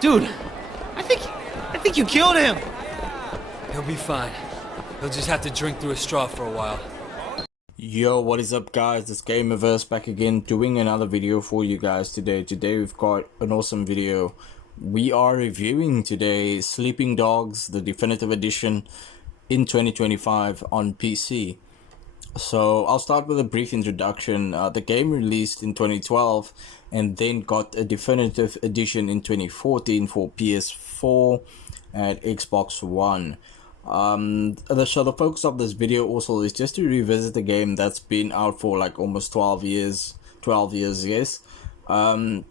Dude, I think you killed him. He'll be fine. He'll just have to drink through a straw for a while. Yo, what is up guys, it's Gamerverse back again doing another video for you guys today. Today we've got an awesome video. We are reviewing today Sleeping Dogs, the definitive edition in 2025 on PC. So I'll start with a brief introduction. The game released in 2012 and then got a definitive edition in 2014 for PS4 and Xbox One. So the focus of this video also is just to revisit the game that's been out for like almost 12 years, yes.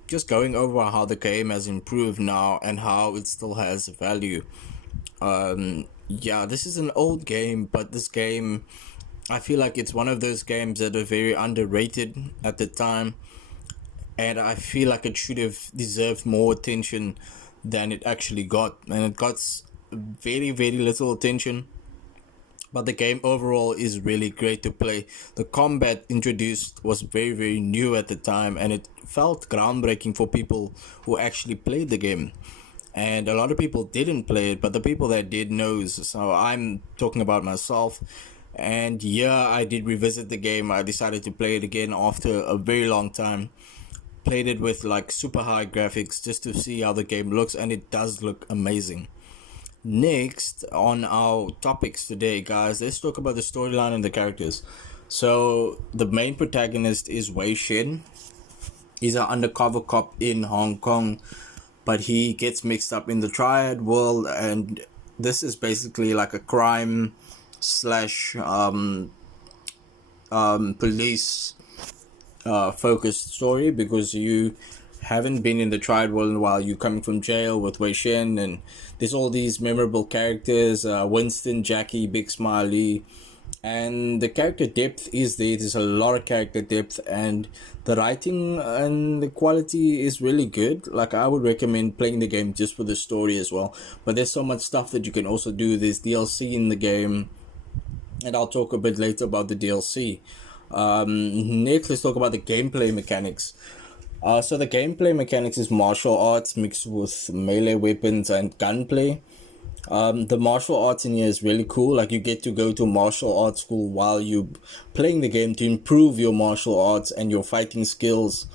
Just going over how the game has improved now and how it still has value. Yeah, this is an old game, but this game, I feel like it's one of those games that are very underrated at the time, and I feel like it should have deserved more attention than it actually got, and it got very little attention. But the game overall is really great to play. The combat introduced was very new at the time, and it felt groundbreaking for people who actually played the game. And a lot of people didn't play it, but the people that did knows. So I'm talking about myself. And yeah, I did revisit the game. I decided to play it again after a very long time. Played it with like super high graphics just to see how the game looks, and it does look amazing. Next on our topics today, guys, let's talk about the storyline and the characters. So the main protagonist is Wei Shen. He's an undercover cop in Hong Kong, but he gets mixed up in the triad world, and this is basically like a crime slash police focused story, because you haven't been in the triad world in a while. You're coming from jail with Wei Shen, and there's all these memorable characters, Winston, Jackie, Big Smiley, and the character depth is there. There's a lot of character depth, and the writing and the quality is really good. Like, I would recommend playing the game just for the story as well, but there's so much stuff that you can also do. There's DLC in the game, and I'll talk a bit later about the DLC. Next, let's talk about the gameplay mechanics. So the gameplay mechanics is martial arts mixed with melee weapons and gunplay. The martial arts in here is really cool. Like, you get to go to martial arts school while you playing the game to improve your martial arts and your fighting skills.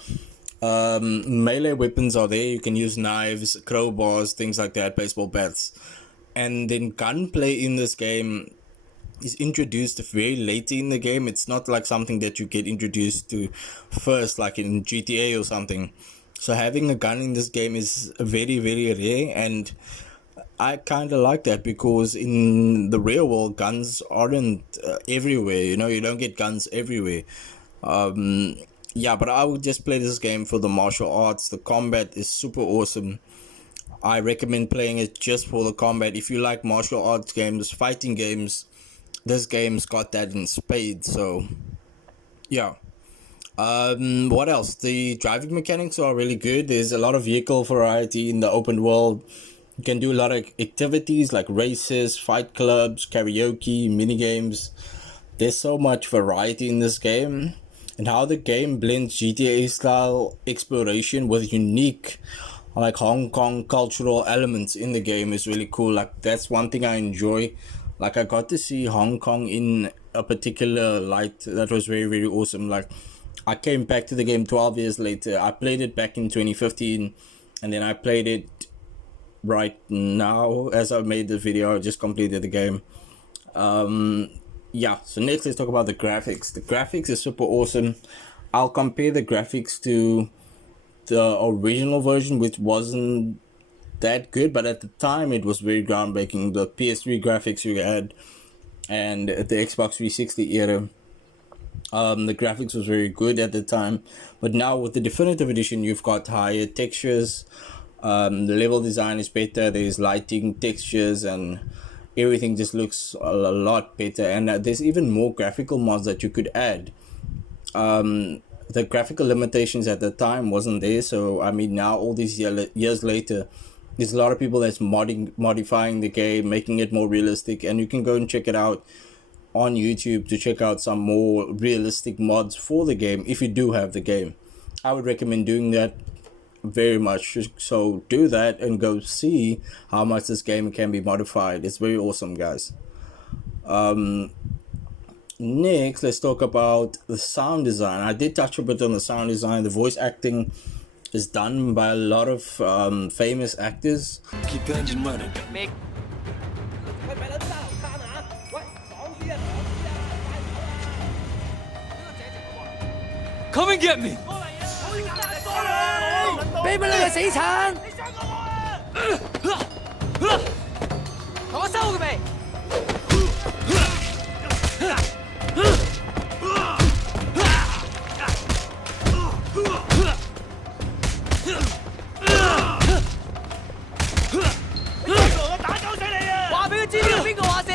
Melee weapons are there. You can use knives, crowbars, things like that, baseball bats. And then gunplay in this game is introduced very late in the game. It's not like something that you get introduced to first, like in GTA or something. So having a gun in this game is very rare, and I kind of like that, because in the real world, guns aren't everywhere. You know, you don't get guns everywhere. Yeah, but I would just play this game for the martial arts. The combat is super awesome. I recommend playing it just for the combat. If you like martial arts games, fighting games, this game's got that in spades. So yeah. What else? The driving mechanics are really good. There's a lot of vehicle variety in the open world. You can do a lot of activities like races, fight clubs, karaoke, mini games. There's so much variety in this game, and how the game blends GTA style exploration with unique like Hong Kong cultural elements in the game is really cool. Like, that's one thing I enjoy. Like, I got to see Hong Kong in a particular light that was very awesome. Like, I came back to the game 12 years later. I played it back in 2015, and then I played it right now as I made the video. I just completed the game. Yeah, so next let's talk about the graphics. The graphics is super awesome. I'll compare the graphics to the original version, which wasn't that good, but at the time it was very groundbreaking. The PS3 graphics you had and the Xbox 360 era, the graphics was very good at the time. But now with the definitive edition, you've got higher textures, the level design is better, there's lighting, textures, and everything just looks a lot better. And there's even more graphical mods that you could add. The graphical limitations at the time wasn't there, so I mean, now all these years later, there's a lot of people that's modifying the game, making it more realistic, and you can go and check it out on YouTube to check out some more realistic mods for the game if you do have the game. I would recommend doing that very much. So do that and go see how much this game can be modified. It's very awesome, guys. Next, let's talk about the sound design. I did touch a bit on the sound design. The voice acting is done by a lot of famous actors. Keep the engine running. Come and get me! 俾乜你個死橙！同我收佢未？我打鳩死你啊！話俾佢知呢個邊個話事？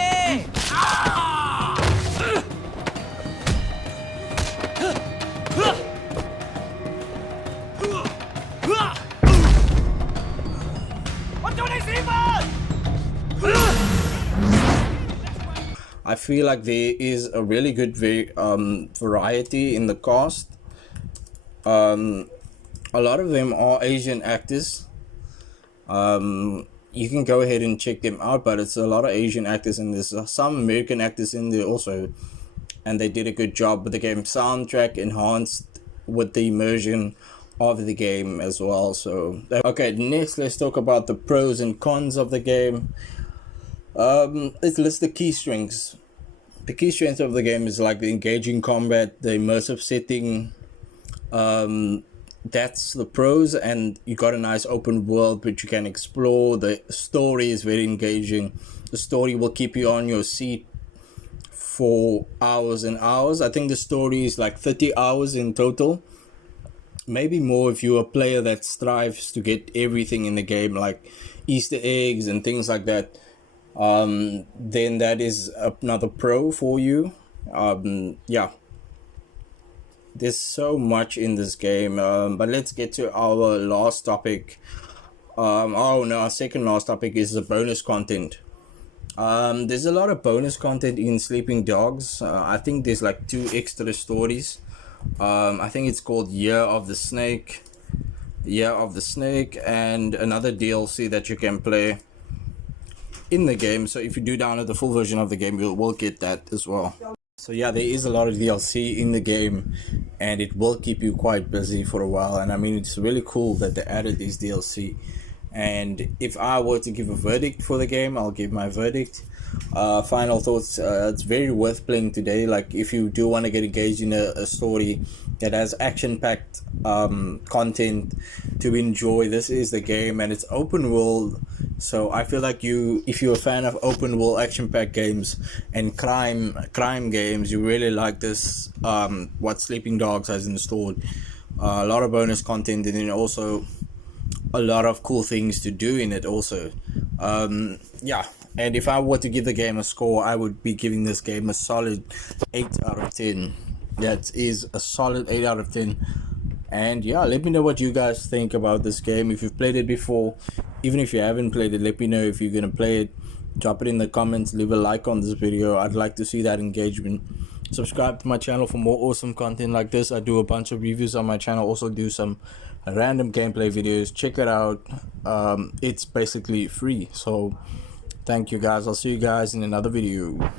I feel like there is a really good variety in the cast. A lot of them are Asian actors. You can go ahead and check them out, but it's a lot of Asian actors, and there's some American actors in there also, and they did a good job with the game. Soundtrack enhanced with the immersion of the game as well. So okay, next let's talk about the pros and cons of the game. Let's list the key strengths. The key strengths of the game is like the engaging combat, the immersive setting. That's the pros, and you got a nice open world which you can explore. The story is very engaging. The story will keep you on your seat for hours and hours. I think the story is like 30 hours in total, maybe more if you're a player that strives to get everything in the game, like Easter eggs and things like that. Then that is another pro for you. Yeah, there's so much in this game, but let's get to our last topic. Oh no, our second last topic is the bonus content. There's a lot of bonus content in Sleeping Dogs. I think there's like 2 extra stories. I think it's called Year of the Snake, and another DLC that you can play in the game. So if you do download the full version of the game, you will get that as well. So yeah, there is a lot of DLC in the game, and it will keep you quite busy for a while. And I mean, it's really cool that they added these DLC. And if I were to give a verdict for the game, I'll give my verdict. Final thoughts, it's very worth playing today. Like if you do want to get engaged in a story that has action-packed content to enjoy, this is the game. And it's open world, so I feel like if you're a fan of open world action-packed games and crime games, you really like this. What Sleeping Dogs has installed, a lot of bonus content, and then also a lot of cool things to do in it also. Yeah, and if I were to give the game a score, I would be giving this game a solid 8 out of 10. That is a solid 8 out of 10. And yeah, let me know what you guys think about this game. If you've played it before, even if you haven't played it, let me know if you're gonna play it. Drop it in the comments, leave a like on this video. I'd like to see that engagement. Subscribe to my channel for more awesome content like this. I do a bunch of reviews on my channel, also do some random gameplay videos. Check it out. It's basically free. So thank you guys. I'll see you guys in another video.